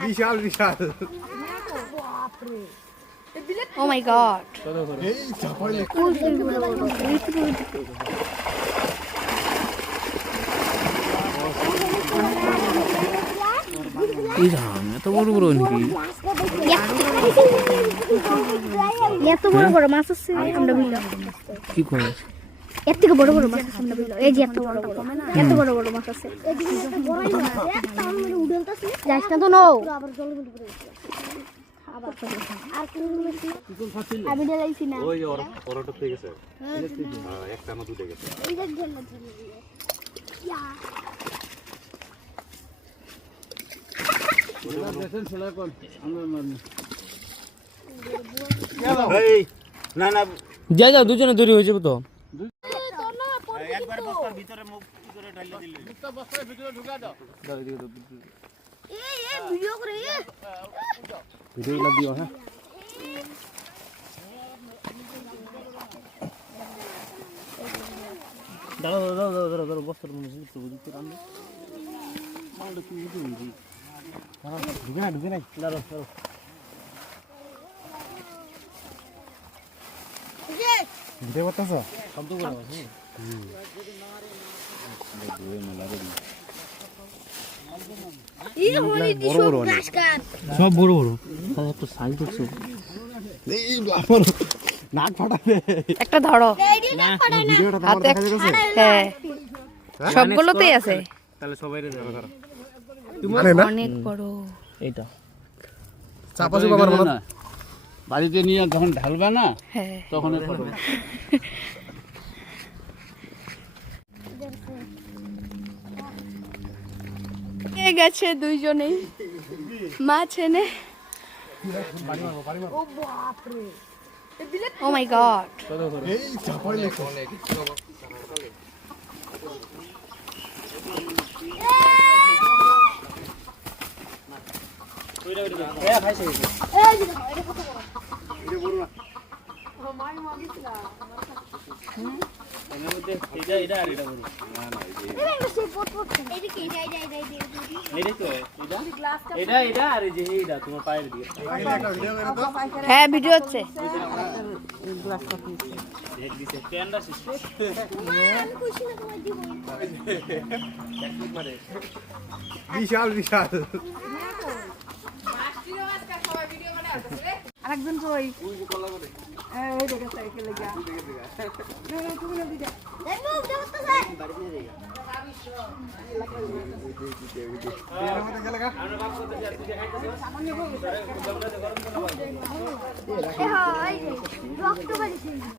বিশাল বিশাল। ও মাই god এই চাপাইলে এই রাম এত বড় বড় নাকি? এত বড় বড় মাছ আছে আমরা কি করে এর থেকে বড় বড় মাছ আছে আমরা বিল এই যে এত বড় বড়। এত বড় বড় মাছ আছে। যাইস না তো নো আমি ঢেলাইছি না। ওই ওর ওরটা থেকে গেছে। একটা না দুটো গেছে। এই না না। যা যা দুজনে দূরে হয়ে যাবে তো। একবার বস্তার ভিতরে মুখ ভিতরে ঢাইলে দিলে? ভিডিও করে দিও হ্যাঁ? দাঁড়া বস্তার মধ্যে তো বুঝতে রান্না ঢুকে না ঢুকে নাই? দাঁড়া দাঁড়া ভিডিও করতেছ শব্দ করে হ্যাঁ সব বড় বড় তাহলে একটু সাইজ দেখছ নাক ফাটাবে একটা ধরো হ্যাঁ সবগুলোতেই আছে তাহলে সবাই রে ধরো ধরো মানে অনেক বড় বাড়িতে নিয়ে যখন ঢালবে না হ্যাঁ তখন এ ফটো এ গেছে দুইজনেই। মাছ এনে ও মাই গড এটা এটা আর এটা বড় হ্যাঁ ভিডিও হচ্ছে বিশাল বিশাল আরেকজন কই এই দেখে সাইকেলে যা रक्त